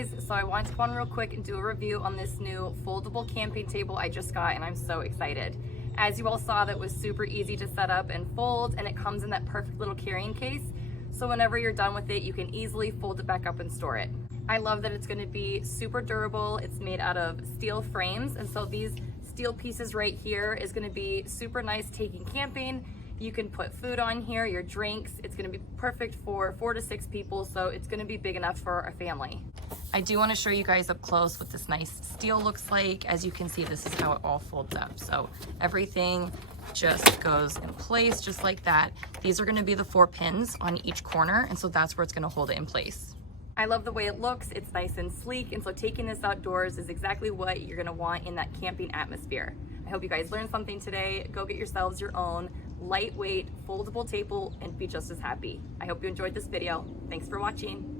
guys, so I wanted to come on real quick and do a review on this new foldable camping table I just got, and I'm so excited. As you all saw, that was super easy to set up and fold, and it comes in that perfect little carrying case, so whenever you're done with it, you can easily fold it back up and store it. I love that it's going to be super durable. It's made out of steel frames, and so these steel pieces right here is going to be super nice taking camping. You can put food on here, your drinks. It's gonna be perfect for 4 to 6 people, so it's gonna be big enough for a family. I do wanna show you guys up close what this nice steel looks like. As you can see, this is how it all folds up. So everything just goes in place just like that. These are gonna be the 4 pins on each corner, and so that's where it's gonna hold it in place. I love the way it looks. It's nice and sleek, and so taking this outdoors is exactly what you're gonna want in that camping atmosphere. I hope you guys learned something today. Go get yourselves your own lightweight foldable table and be just as happy. I hope you enjoyed this video. Thanks for watching.